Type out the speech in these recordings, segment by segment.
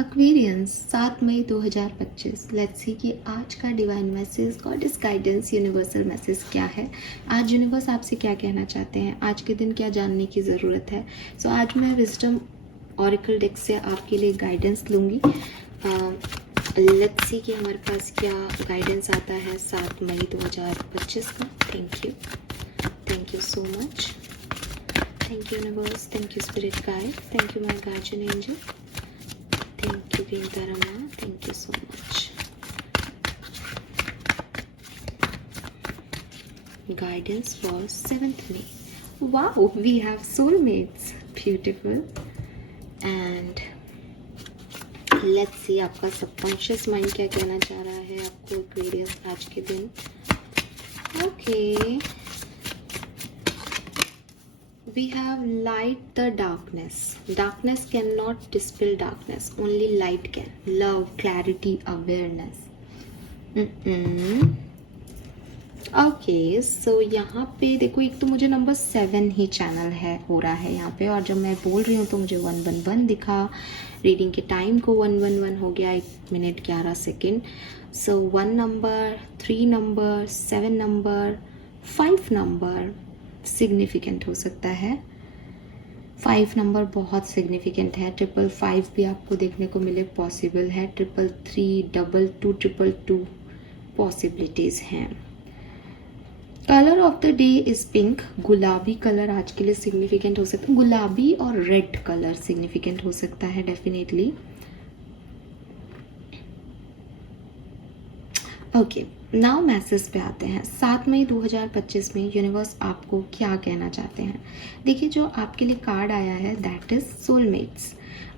Aquarians 7 May 2025। Let's see कि आज का divine message, God is guidance, universal message क्या है। आज यूनिवर्स आपसे क्या कहना चाहते हैं, आज के दिन क्या जानने की ज़रूरत है। सो आज मैं विजडम ऑरिकल डेक से आपके लिए गाइडेंस लूँगी। लेट्स सी कि हमारे पास क्या गाइडेंस आता है 7 मई 2025 का। Thank you so much. Thank you universe, thank you spirit guide, thank you my guardian angel, thank you Vintarama, thank you so much. Guidance for 7th May. Wow, we have soulmates. Beautiful. And let's see आपका subconscious mind क्या कहना चाह रहा है आपको Aquarius आज के दिन। Okay. We have light the darkness. Darkness cannot dispel darkness. Only light can. Love, clarity, awareness. Okay, so यहाँ पे देखो, एक तो मुझे नंबर 7 ही चैनल है हो रहा है यहाँ पे, और जब मैं बोल रही हूँ तो मुझे 111 दिखा। रीडिंग के टाइम को 111 हो गया, 1 मिनट 11 सेकेंड। सो 1 number, 3 number, 7 number, 5 number significant हो सकता है। 5 नंबर बहुत सिग्निफिकेंट है। 555 भी आपको देखने को मिले, पॉसिबल है। 333, 22, 222 पॉसिबिलिटीज़ हैं। Colour of the day is pink. गुलाबी कलर आज के लिए सिग्निफिकेंट हो सकता है। गुलाबी और रेड कलर सिग्निफिकेंट हो सकता है डेफिनेटली। ओके, नाउ मैसेज पे आते हैं। 7 मई 2025 में यूनिवर्स आपको क्या कहना चाहते हैं। देखिए, जो आपके लिए कार्ड आया है दैट इज सोलमेट्स।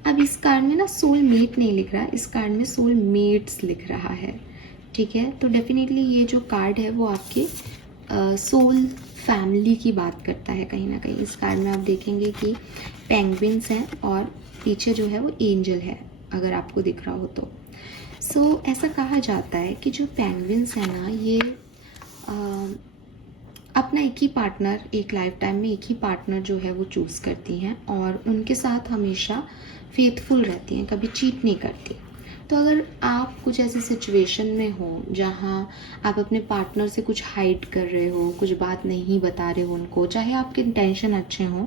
अब इस कार्ड में ना सोलमेट नहीं लिख रहा है, इस कार्ड में सोलमेट्स लिख रहा है। ठीक है, तो डेफिनेटली ये जो कार्ड है वो आपके सोल फैमिली की बात करता है कहीं ना कहीं। इस कार्ड में आप देखेंगे कि पेंगुइन्स हैं और पीछे जो है वो एंजल है, अगर आपको दिख रहा हो तो। ऐसा कहा जाता है कि जो पेंगुइन्स हैं ना, ये अपना एक ही पार्टनर, एक लाइफ टाइम में एक ही पार्टनर जो है वो चूज़ करती हैं और उनके साथ हमेशा फेथफुल रहती हैं, कभी चीट नहीं करती। तो अगर आप कुछ ऐसी सिचुएशन में हो जहाँ आप अपने पार्टनर से कुछ हाइड कर रहे हो, कुछ बात नहीं बता रहे हो उनको, चाहे आपके इंटेंशन अच्छे हों,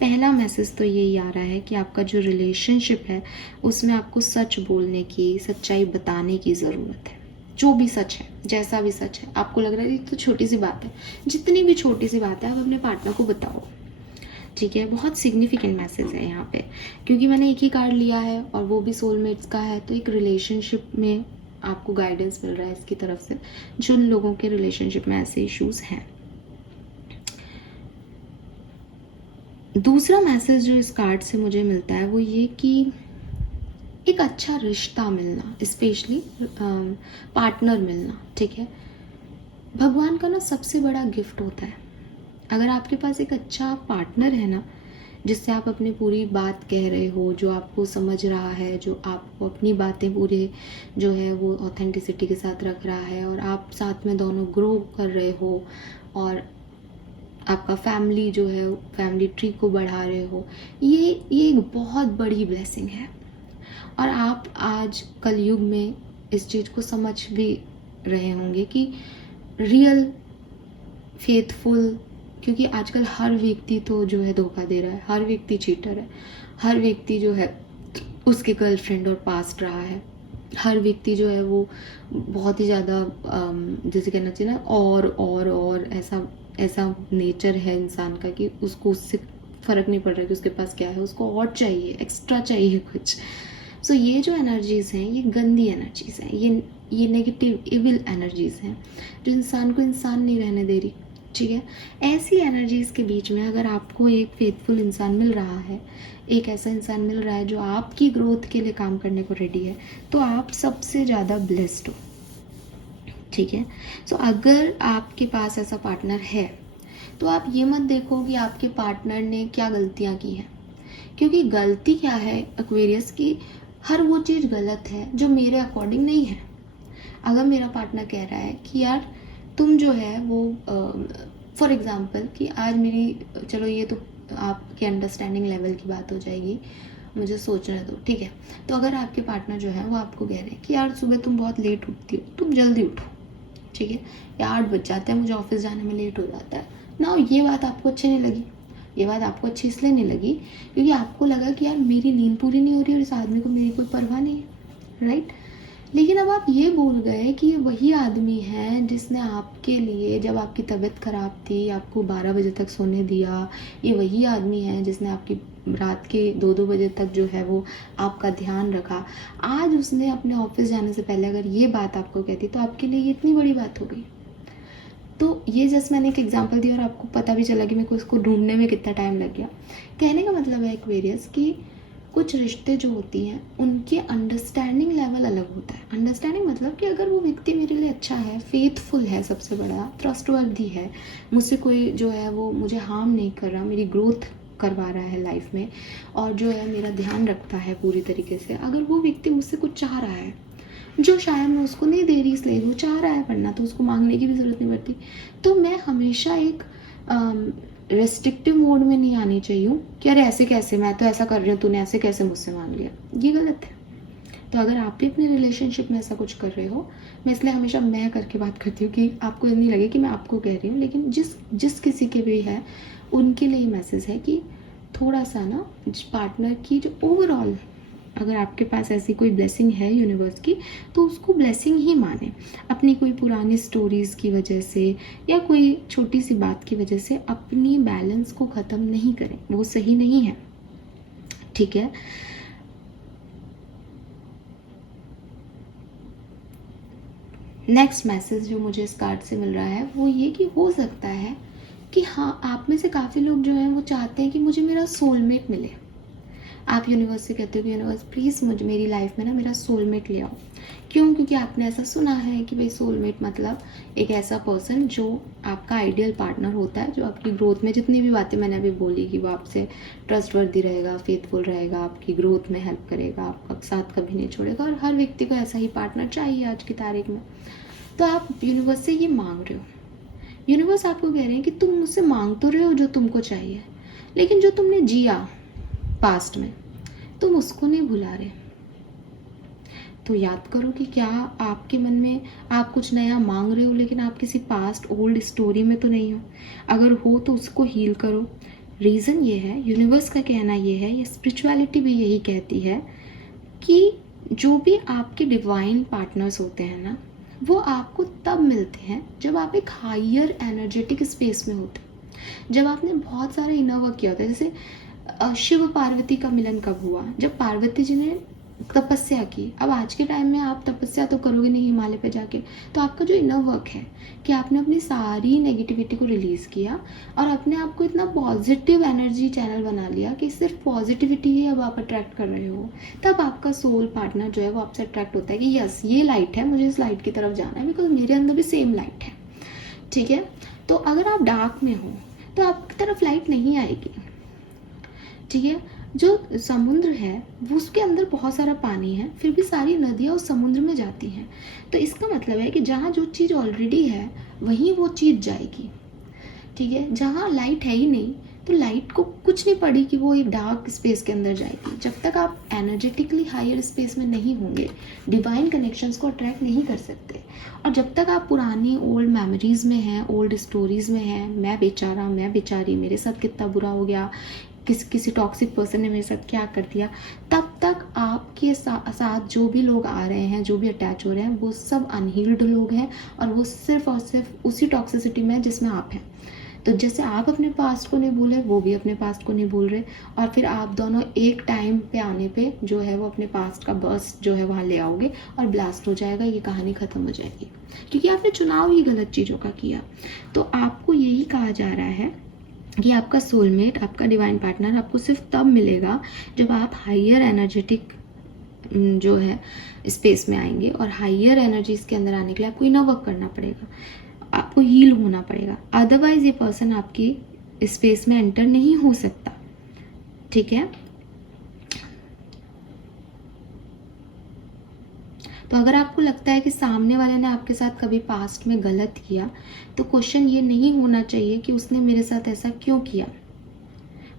पहला मैसेज तो यही आ रहा है कि आपका जो रिलेशनशिप है उसमें आपको सच बोलने की, सच्चाई बताने की ज़रूरत है। जो भी सच है, जैसा भी सच है, आपको लग रहा है ये तो छोटी सी बात है, जितनी भी छोटी सी बात है आप अपने पार्टनर को बताओ। ठीक है, बहुत सिग्निफिकेंट मैसेज है यहाँ पे, क्योंकि मैंने एक ही कार्ड लिया है और वो भी सोलमेट्स का है। तो एक रिलेशनशिप में आपको गाइडेंस मिल रहा है इसकी तरफ से, जिन लोगों के रिलेशनशिप में ऐसे इश्यूज हैं। दूसरा मैसेज जो इस कार्ड से मुझे मिलता है वो ये कि एक अच्छा रिश्ता मिलना, स्पेशली पार्टनर मिलना। ठीक है, भगवान का ना सबसे बड़ा गिफ्ट होता है। अगर आपके पास एक अच्छा पार्टनर है ना, जिससे आप अपनी पूरी बात कह रहे हो, जो आपको समझ रहा है, जो आपको अपनी बातें पूरे जो है वो ऑथेंटिसिटी के साथ रख रहा है, और आप साथ में दोनों ग्रो कर रहे हो और आपका फैमिली जो है फैमिली ट्री को बढ़ा रहे हो, ये एक बहुत बड़ी ब्लेसिंग है। और आप आज कलयुग में इस चीज़ को समझ भी रहे होंगे कि रियल फेथफुल, क्योंकि आजकल हर व्यक्ति तो जो है धोखा दे रहा है, हर व्यक्ति चीटर है, हर व्यक्ति जो है उसके गर्लफ्रेंड और पास्ट रहा है, हर व्यक्ति जो है वो बहुत ही ज़्यादा जैसे कहना चाहिए ना, और ऐसा नेचर है इंसान का कि उसको उससे फ़र्क नहीं पड़ रहा कि उसके पास क्या है, उसको और चाहिए, एक्स्ट्रा चाहिए कुछ। ये जो एनर्जीज़ हैं ये गंदी एनर्जीज़ हैं, ये नेगेटिव इविल एनर्जीज़ हैं जो इंसान को इंसान नहीं रहने दे रही। ठीक है, ऐसी एनर्जीज़ के बीच में अगर आपको एक फेथफुल इंसान मिल रहा है, एक ऐसा इंसान मिल रहा है जो आपकी ग्रोथ के लिए काम करने को रेडी है, तो आप सबसे ज़्यादा ब्लेस्ड हो। ठीक है, अगर आपके पास ऐसा पार्टनर है तो आप ये मत देखो कि आपके पार्टनर ने क्या गलतियाँ की हैं, क्योंकि गलती क्या है एक्वेरियस की, हर वो चीज़ गलत है जो मेरे अकॉर्डिंग नहीं है। अगर मेरा पार्टनर कह रहा है कि यार तुम जो है वो फॉर एग्ज़ाम्पल कि आज मेरी, चलो ये तो आपके अंडरस्टैंडिंग लेवल की बात हो जाएगी, मुझे सोचने दो, ठीक है। तो अगर आपके पार्टनर जो है वो आपको कह रहे हैं कि यार सुबह तुम बहुत लेट उठती हो, तुम जल्दी उठो, ठीक है, या 8 बज जाता है, मुझे ऑफिस जाने में लेट हो जाता है ना, ये बात आपको अच्छी नहीं लगी। ये बात आपको अच्छी इसलिए नहीं लगी क्योंकि आपको लगा कि यार मेरी नींद पूरी नहीं हो रही और इस आदमी को मेरी कोई परवाह नहीं है, राइट। लेकिन अब आप ये भूल गए कि ये वही आदमी है जिसने आपके लिए, जब आपकी तबीयत ख़राब थी, आपको 12 बजे तक सोने दिया। ये वही आदमी है जिसने आपकी रात के 2-2 बजे तक जो है वो आपका ध्यान रखा। आज उसने अपने ऑफिस जाने से पहले अगर ये बात आपको कहती तो आपके लिए ये इतनी बड़ी बात हो गई। तो ये जस्ट मैंने एक एग्जांपल दिया और आपको पता भी चला कि मेरे को इसको ढूंढने में कितना टाइम लग गया। कहने का मतलब है एक्वेरियस कि कुछ रिश्ते जो होती हैं उनके अंडरस्टैंडिंग लेवल अलग होता है। अंडरस्टैंडिंग मतलब कि अगर वो व्यक्ति मेरे लिए अच्छा है, फेथफुल है, सबसे बड़ा ट्रस्टवर्दी है, मुझसे कोई जो है वो मुझे हार्म नहीं कर रहा, मेरी ग्रोथ करवा रहा है लाइफ में, और जो है मेरा ध्यान रखता है पूरी तरीके से, अगर वो व्यक्ति मुझसे कुछ चाह रहा है जो शायद मैं उसको नहीं दे रही, इसलिए वो चाह रहा है, वरना तो उसको मांगने की भी ज़रूरत नहीं पड़ती, तो मैं हमेशा एक रेस्ट्रिक्टिव मोड में नहीं आनी चाहिए कि अरे ऐसे कैसे, मैं तो ऐसा कर रही हूँ, तूने ऐसे कैसे मुझसे मांग लिया। ये गलत है। तो अगर आप भी अपने रिलेशनशिप में ऐसा कुछ कर रहे हो, मैं इसलिए हमेशा मैं करके बात करती हूँ कि आपको ये नहीं लगे कि मैं आपको कह रही हूँ, लेकिन जिस किसी के भी है उनके लिए मैसेज है कि थोड़ा सा ना पार्टनर की जो ओवरऑल, अगर आपके पास ऐसी कोई ब्लेसिंग है यूनिवर्स की तो उसको ब्लेसिंग ही माने। अपनी कोई पुरानी स्टोरीज़ की वजह से या कोई छोटी सी बात की वजह से अपनी बैलेंस को ख़त्म नहीं करें, वो सही नहीं है, ठीक है। नेक्स्ट मैसेज जो मुझे इस कार्ड से मिल रहा है वो ये कि हो सकता है कि हाँ, आप में से काफ़ी लोग जो हैं वो चाहते हैं कि मुझे मेरा सोलमेट मिले। आप यूनिवर्स से कहते हो कि यूनिवर्स प्लीज़ मुझे मेरी लाइफ में ना मेरा सोलमेट ले आओ। क्यों? क्योंकि आपने ऐसा सुना है कि भाई सोलमेट मतलब एक ऐसा पर्सन जो आपका आइडियल पार्टनर होता है, जो आपकी ग्रोथ में जितनी भी बातें मैंने अभी बोली कि वो आपसे ट्रस्टवर्दी रहेगा, फेथफुल रहेगा, आपकी ग्रोथ में हेल्प करेगा, आपका साथ कभी नहीं छोड़ेगा, और हर व्यक्ति को ऐसा ही पार्टनर चाहिए आज की तारीख में। तो आप यूनिवर्स से ये मांग रहे हो, यूनिवर्स आपको कह रहे हैं कि तुम मुझसे मांग तो रहे हो जो तुमको चाहिए, लेकिन जो तुमने जिया पास्ट में तुम उसको नहीं भुला रहे। तो याद करो कि क्या आपके मन में आप कुछ नया मांग रहे हो लेकिन आप किसी पास्ट ओल्ड स्टोरी में तो नहीं हो। अगर हो तो उसको हील करो। रीज़न ये है, यूनिवर्स का कहना ये है, ये स्पिरिचुअलिटी भी यही कहती है कि जो भी आपके डिवाइन पार्टनर्स होते हैं ना, वो आपको तब मिलते हैं जब आप एक हायर एनर्जेटिक स्पेस में होते हो, जब आपने बहुत सारा इनर वर्क किया होता है। जैसे शिव पार्वती का मिलन कब हुआ? जब पार्वती जी ने तपस्या की। अब आज के टाइम में आप तपस्या तो करोगे नहीं हिमालय पे जाके, तो आपका जो इनर वर्क है कि आपने अपनी सारी नेगेटिविटी को रिलीज़ किया और अपने आप को इतना पॉजिटिव एनर्जी चैनल बना लिया कि सिर्फ पॉजिटिविटी ही अब आप अट्रैक्ट कर रहे हो, तब आपका सोल पार्टनर जो है वो आपसे अट्रैक्ट होता है कि यस ये लाइट है, मुझे इस लाइट की तरफ जाना है, बिकॉज मेरे अंदर भी सेम लाइट है, ठीक है। तो अगर आप डार्क में हो तो आपकी तरफ लाइट नहीं आएगी, ठीक है। जो समुद्र है वो उसके अंदर बहुत सारा पानी है, फिर भी सारी नदियाँ उस समुद्र में जाती हैं। तो इसका मतलब है कि जहाँ जो चीज़ ऑलरेडी है वहीं वो चीज़ जाएगी, ठीक है। जहाँ लाइट है ही नहीं तो लाइट को कुछ नहीं पड़ी कि वो एक डार्क स्पेस के अंदर जाएगी। जब तक आप एनर्जेटिकली हायर स्पेस में नहीं होंगे, डिवाइन कनेक्शंस को अट्रैक्ट नहीं कर सकते। और जब तक आप पुरानी ओल्ड मेमोरीज में हैं, ओल्ड स्टोरीज में हैं, मैं बेचारा, मैं बेचारी, मेरे साथ कितना बुरा हो गया, किसी टॉक्सिक पर्सन ने मेरे साथ क्या कर दिया, तब तक आपके साथ जो भी लोग आ रहे हैं, जो भी अटैच हो रहे हैं, वो सब अनहील्ड लोग हैं और वो सिर्फ और सिर्फ उसी टॉक्सिसिटी में है जिसमें आप हैं। तो जैसे आप अपने पास्ट को नहीं भूल रहे, वो भी अपने पास्ट को नहीं भूल रहे, और फिर आप दोनों एक टाइम पे आने पे जो है वो अपने पास्ट का बर्स्ट जो है वहाँ ले आओगे और ब्लास्ट हो जाएगा, ये कहानी ख़त्म हो जाएगी, क्योंकि आपने चुनाव ही गलत चीज़ों का किया। तो आपको यही कहा जा रहा है कि आपका सोलमेट, आपका डिवाइन पार्टनर आपको सिर्फ तब मिलेगा जब आप हायर एनर्जेटिक जो है स्पेस में आएंगे, और हायर एनर्जीज के अंदर आने के लिए आपको इनर वर्क करना पड़ेगा, आपको हील होना पड़ेगा। अदरवाइज ये पर्सन आपकी स्पेस में एंटर नहीं हो सकता, ठीक है। तो अगर आपको लगता है कि सामने वाले ने आपके साथ कभी पास्ट में गलत किया, तो क्वेश्चन ये नहीं होना चाहिए कि उसने मेरे साथ ऐसा क्यों किया,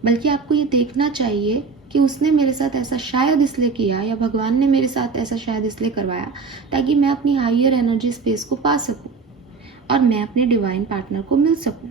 बल्कि आपको ये देखना चाहिए कि उसने मेरे साथ ऐसा शायद इसलिए किया, या भगवान ने मेरे साथ ऐसा शायद इसलिए करवाया ताकि मैं अपनी हायर एनर्जी स्पेस को पा सकूं और मैं अपने डिवाइन पार्टनर को मिल सकूं।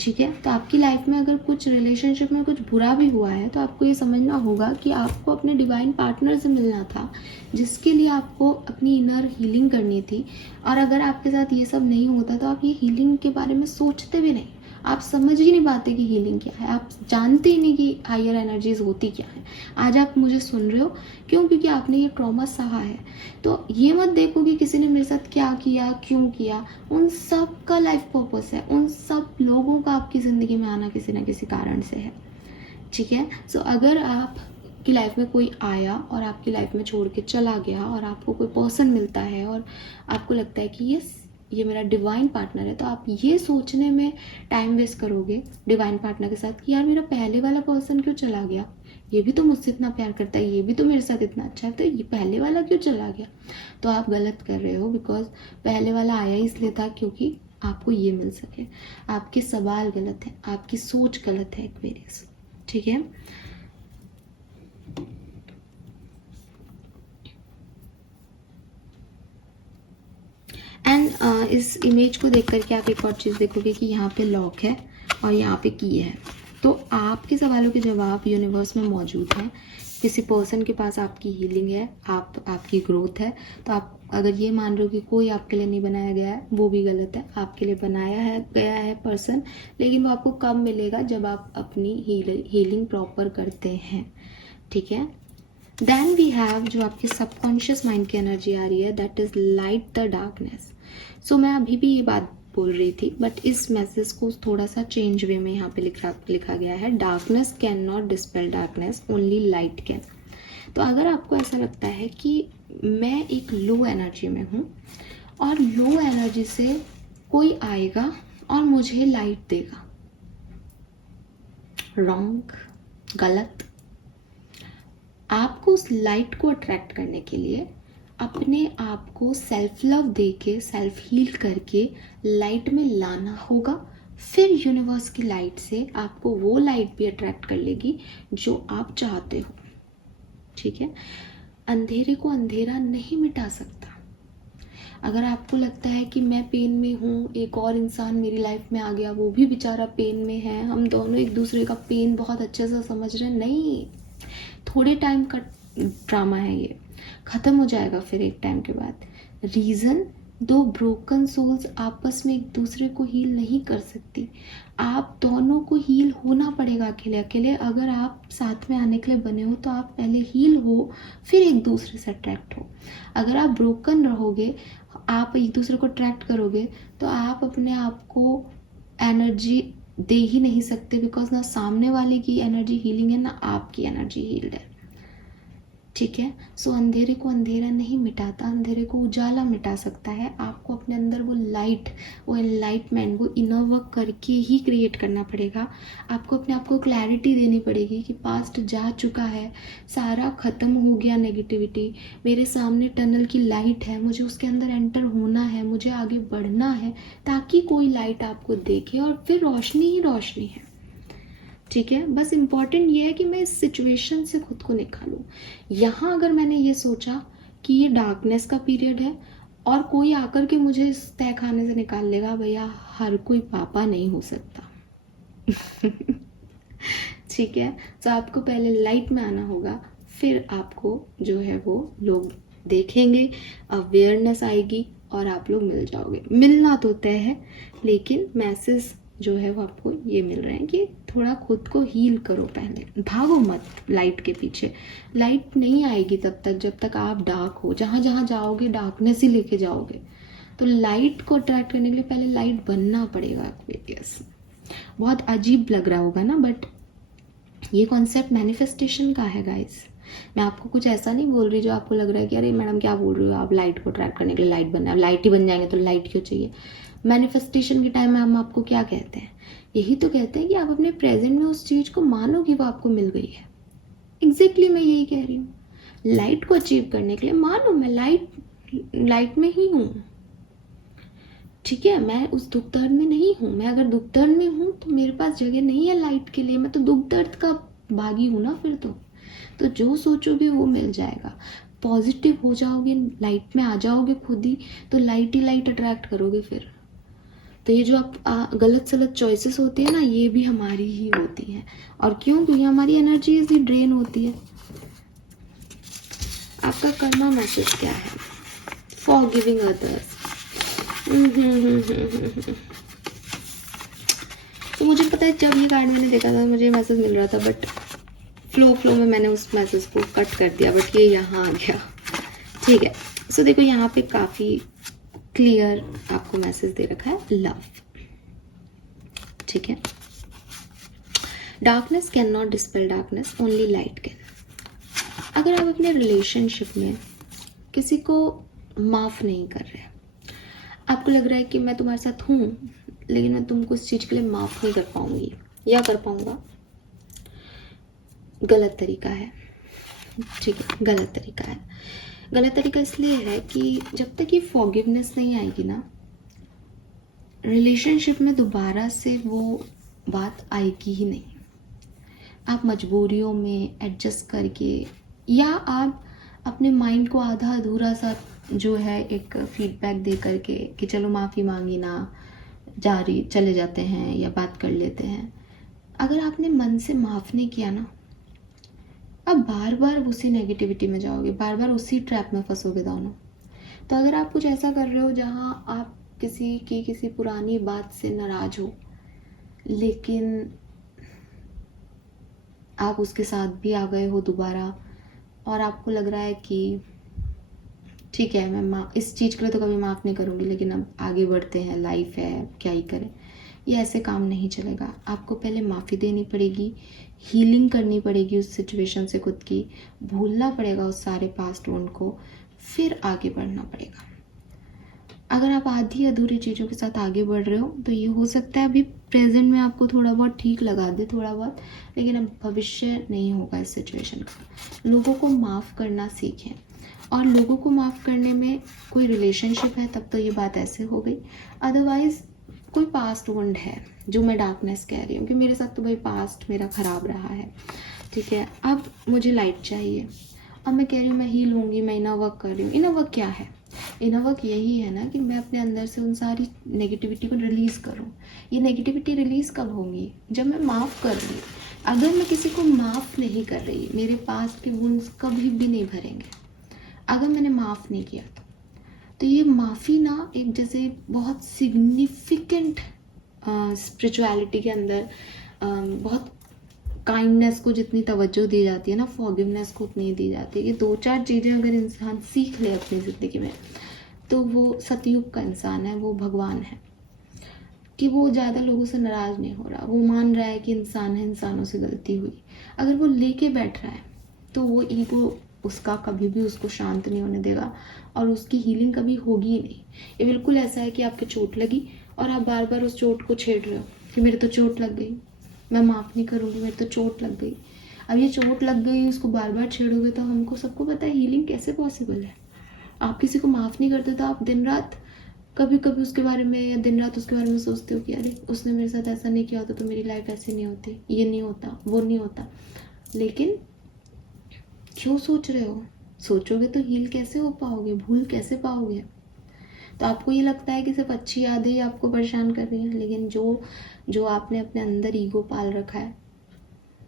ठीक है, तो आपकी लाइफ में अगर कुछ रिलेशनशिप में कुछ बुरा भी हुआ है तो आपको ये समझना होगा कि आपको अपने डिवाइन पार्टनर से मिलना था, जिसके लिए आपको अपनी इनर हीलिंग करनी थी। और अगर आपके साथ ये सब नहीं होता तो आप ये हीलिंग के बारे में सोचते भी नहीं, आप समझ ही नहीं पाते कि हीलिंग क्या है, आप जानते ही नहीं कि हायर एनर्जीज होती क्या है। आज आप मुझे सुन रहे हो क्यों? क्योंकि आपने ये ट्रॉमा सहा है। तो ये मत देखो कि किसी ने मेरे साथ क्या किया, क्यों किया। उन सब का लाइफ पर्पस है, उन सब लोगों का आपकी ज़िंदगी में आना किसी ना किसी कारण से है। ठीक है, सो अगर आप की लाइफ में कोई आया और आपकी लाइफ में छोड़ के चला गया और आपको कोई पर्सन मिलता है और आपको लगता है कि यस ये मेरा डिवाइन पार्टनर है, तो आप ये सोचने में टाइम वेस्ट करोगे डिवाइन पार्टनर के साथ कि यार मेरा पहले वाला पर्सन क्यों चला गया, ये भी तो मुझसे इतना प्यार करता है, ये भी तो मेरे साथ इतना अच्छा है, तो ये पहले वाला क्यों चला गया। तो आप गलत कर रहे हो, बिकॉज पहले वाला आया इसलिए था क्योंकि आपको ये मिल सके। आपके सवाल गलत है, आपकी सोच गलत है एक्वेरियस। ठीक है, एंड इस इमेज को देख करके आप एक और चीज़ देखोगे कि यहाँ पे लॉक है और यहाँ पे की है। तो आपके सवालों के जवाब यूनिवर्स में मौजूद हैं। किसी पर्सन के पास आपकी हीलिंग है, आपकी ग्रोथ है। तो आप अगर ये मान रहे हो कि कोई आपके लिए नहीं बनाया गया है, वो भी गलत है। आपके लिए बनाया है गया है पर्सन, लेकिन वो आपको कब मिलेगा, जब आप अपनी हीलिंग प्रॉपर करते हैं। ठीक है, देन वी हैव जो आपकी सबकॉन्शियस माइंड की एनर्जी आ रही है, that is light the darkness. So मैं अभी भी ये बात बोल रही थी, बट इस मैसेज को थोड़ा सा चेंज वे में यहाँ पे लिखा गया है। Darkness can not dispel darkness, only light can. तो अगर आपको ऐसा लगता है कि मैं एक लो एनर्जी में हूँ और लो एनर्जी से कोई आएगा और मुझे लाइट देगा, रॉन्ग, गलत। आपको उस लाइट को अट्रैक्ट करने के लिए अपने आप को सेल्फ लव दे के, सेल्फ हील करके लाइट में लाना होगा। फिर यूनिवर्स की लाइट से आपको वो लाइट भी अट्रैक्ट कर लेगी जो आप चाहते हो। ठीक है, अंधेरे को अंधेरा नहीं मिटा सकता। अगर आपको लगता है कि मैं पेन में हूँ, एक और इंसान मेरी लाइफ में आ गया, वो भी बेचारा पेन में है, हम दोनों एक दूसरे का पेन बहुत अच्छे से समझ रहे हैं, नहीं, थोड़े टाइम का ड्रामा है, ये ख़त्म हो जाएगा फिर एक टाइम के बाद। रीज़न, दो ब्रोकन सोल्स आपस में एक दूसरे को हील नहीं कर सकती। आप दोनों को हील होना पड़ेगा अकेले अकेले। अगर आप साथ में आने के लिए बने हो तो आप पहले हील हो, फिर एक दूसरे से अट्रैक्ट हो। अगर आप ब्रोकन रहोगे, आप एक दूसरे को अट्रैक्ट करोगे, तो आप अपने आप को एनर्जी दे ही नहीं सकते, बिकॉज ना सामने वाले की एनर्जी हीलिंग है, ना आपकी एनर्जी हील्ड है। ठीक है, सो अंधेरे को अंधेरा नहीं मिटाता, अंधेरे को उजाला मिटा सकता है। आपको अपने अंदर वो लाइट, वो एनलाइटमेंट, वो इनर वर्क करके ही क्रिएट करना पड़ेगा। आपको अपने आप को क्लैरिटी देनी पड़ेगी कि पास्ट जा चुका है, सारा ख़त्म हो गया नेगेटिविटी, मेरे सामने टनल की लाइट है, मुझे उसके अंदर एंटर होना है, मुझे आगे बढ़ना है, ताकि कोई लाइट आपको देखे और फिर रोशनी ही रोशनी है। ठीक है, बस इम्पॉर्टेंट ये है कि मैं इस सिचुएशन से खुद को निकालूं। यहाँ अगर मैंने ये सोचा कि ये डार्कनेस का पीरियड है और कोई आकर के मुझे इस तय खाने से निकाल लेगा, भैया हर कोई पापा नहीं हो सकता। ठीक है, तो आपको पहले लाइट में आना होगा, फिर आपको जो है वो लोग देखेंगे, अवेयरनेस आएगी और आप लोग मिल जाओगे। मिलना तो तय है, लेकिन मैसेज जो है वो आपको ये मिल रहे हैं कि थोड़ा खुद को हील करो, पहले भागो मत लाइट के पीछे। लाइट नहीं आएगी तब तक जब तक आप डार्क हो, जहाँ जहाँ जाओगे डार्कनेस ही लेके जाओगे। तो लाइट को अट्रैक्ट करने के लिए पहले लाइट बनना पड़ेगा एक्वेरियस। बहुत अजीब लग रहा होगा ना, बट ये कॉन्सेप्ट मैनिफेस्टेशन का है गाइस। मैं आपको कुछ ऐसा नहीं बोल रही जो आपको लग रहा है कि अरे मैडम क्या बोल रही हो आप, लाइट को अट्रैक्ट करने के लिए लाइट बनना है, लाइट ही बन जाएंगे तो लाइट क्यों चाहिए। मैनिफेस्टेशन के टाइम में हम आपको क्या कहते हैं, यही तो कहते हैं कि आप अपने प्रेजेंट में उस चीज़ को मानो कि वो आपको मिल गई है। एग्जैक्टली मैं यही कह रही हूँ, लाइट को अचीव करने के लिए मानो मैं लाइट में ही हूँ। ठीक है, मैं उस दुख दर्द में नहीं हूँ। मैं अगर दुख दर्द में हूँ तो मेरे पास जगह नहीं है लाइट के लिए, मैं तो दुख दर्द का भागी हूँ ना फिर तो जो सोचोगे वो मिल जाएगा। पॉजिटिव हो जाओगे, लाइट में आ जाओगे खुद ही, तो लाइट ही लाइट अट्रैक्ट करोगे फिर। तो ये जो आप गलत सलत चॉइसेस होती है ना, ये भी हमारी ही होती हैं। और क्यों? क्योंकि हमारी एनर्जी इसी ड्रेन होती है। आपका कर्मा मैसेज क्या है? Forgiving others. तो मुझे पता है जब ये कार्ड मैंने देखा था मुझे मैसेज मिल रहा था, बट फ्लो में मैंने उस मैसेज को कट कर दिया, बट ये यहाँ आ गया। ठीक है, सो देखो यहाँ पे काफ़ी क्लियर आपको मैसेज दे रखा है, लव। ठीक है, darkness can not dispel darkness, only light can. अगर आप अपने रिलेशनशिप में किसी को माफ़ नहीं कर रहे, आपको लग रहा है कि मैं तुम्हारे साथ हूँ लेकिन मैं तुमको इस चीज़ के लिए माफ़ नहीं कर पाऊंगी या कर पाऊंगा, गलत तरीका है। ठीक है, गलत तरीका है। गलत तरीका इसलिए है कि जब तक ये फॉरगिवनेस नहीं आएगी ना, रिलेशनशिप में दोबारा से वो बात आएगी ही नहीं। आप मजबूरियों में एडजस्ट करके, या आप अपने माइंड को आधा अधूरा सा जो है एक फीडबैक दे करके कि चलो माफ़ी मांगी ना, जारी चले जाते हैं या बात कर लेते हैं। अगर आपने मन से माफ़ नहीं किया ना, आप बार बार उसी नेगेटिविटी में जाओगे, बार बार उसी ट्रैप में फंसोगे दोनों। तो अगर आप कुछ ऐसा कर रहे हो जहाँ आप किसी पुरानी बात से नाराज़ हो, लेकिन आप उसके साथ भी आ गए हो दोबारा, और आपको लग रहा है कि ठीक है मैं इस चीज़ के लिए तो कभी माफ़ नहीं करूँगी, लेकिन अब आगे बढ़ते हैं, लाइफ है, क्या ही करें, ये ऐसे काम नहीं चलेगा। आपको पहले माफ़ी देनी पड़ेगी, हीलिंग करनी पड़ेगी उस सिचुएशन से खुद की, भूलना पड़ेगा उस सारे पास्ट वोंड को, फिर आगे बढ़ना पड़ेगा। अगर आप आधी अधूरी चीज़ों के साथ आगे बढ़ रहे हो तो ये हो सकता है अभी प्रेजेंट में आपको थोड़ा बहुत ठीक लगा दे, थोड़ा बहुत, लेकिन अब भविष्य नहीं होगा इस सिचुएशन का। लोगों को माफ़ करना सीखें, और लोगों को माफ़ करने में कोई रिलेशनशिप है तब तो ये बात ऐसे हो गई, अदरवाइज़ कोई पास्ट वुंड है जो मैं डार्कनेस कह रही हूँ कि मेरे साथ तो भाई पास्ट मेरा ख़राब रहा है। ठीक है, अब मुझे लाइट चाहिए। अब मैं कह रही हूँ मैं हील होंगी, मैं इनर वर्क कर रही हूँ। इनर वर्क क्या है? इनर वर्क यही है ना कि मैं अपने अंदर से उन सारी नेगेटिविटी को रिलीज़ करूँ। ये नेगेटिविटी रिलीज़ कब होंगी? जब मैं माफ़ कर रही हूँ। अगर मैं किसी को माफ़ नहीं कर रही, मेरे पास्ट के वुंड्स कभी भी नहीं भरेंगे। अगर मैंने माफ़ नहीं किया तो ये माफ़ी ना एक जैसे बहुत सिग्निफिकेंट स्पिरिचुअलिटी के अंदर बहुत काइंडनेस को जितनी तवज्जो दी जाती है ना, फॉरगिवनेस को उतनी दी जाती है कि 2-4 चीज़ें अगर इंसान सीख ले अपनी ज़िंदगी में तो वो सतयुग का इंसान है, वो भगवान है। कि वो ज़्यादा लोगों से नाराज़ नहीं हो रहा, वो मान रहा है कि इंसान है, इंसानों से गलती हुई। अगर वो लेके बैठ रहा है तो वो ईगो उसका कभी भी उसको शांत नहीं होने देगा, और उसकी हीलिंग कभी होगी ही नहीं। ये बिल्कुल ऐसा है कि आपके चोट लगी और आप बार बार उस चोट को छेड़ रहे हो कि मेरे तो चोट लग गई, मैं माफ़ नहीं करूँगी, मेरे तो चोट लग गई। अब ये चोट लग गई, उसको बार बार छेड़ोगे तो हमको सबको पता है हीलिंग कैसे पॉसिबल है। आप किसी को माफ़ नहीं करते तो आप दिन रात कभी कभी उसके बारे में, या दिन रात उसके बारे में सोचते हो कि अरे उसने मेरे साथ ऐसा नहीं किया होता तो मेरी लाइफ ऐसी नहीं होती, ये नहीं होता, वो नहीं होता। लेकिन क्यों सोच रहे हो? सोचोगे तो हील कैसे हो पाओगे, भूल कैसे पाओगे? तो आपको ये लगता है कि सिर्फ अच्छी यादें ही आपको परेशान कर रही हैं, लेकिन जो आपने अपने अंदर ईगो पाल रखा है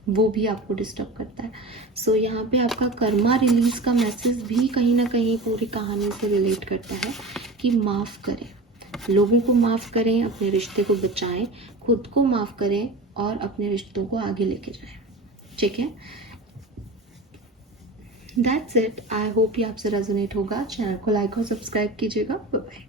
वो भी आपको डिस्टर्ब करता है। सो यहाँ पे आपका कर्मा रिलीज का मैसेज भी कहीं ना कहीं पूरी कहानी से रिलेट करता है कि माफ़ करें, लोगों को माफ़ करें, अपने रिश्ते को बचाएं, खुद को माफ़ करें और अपने रिश्तों को आगे लेके जाएं। ठीक है, दैट्स इट। आई होप ये आपसे रेजोनेट होगा। चैनल को लाइक और सब्सक्राइब कीजिएगा। Bye bye.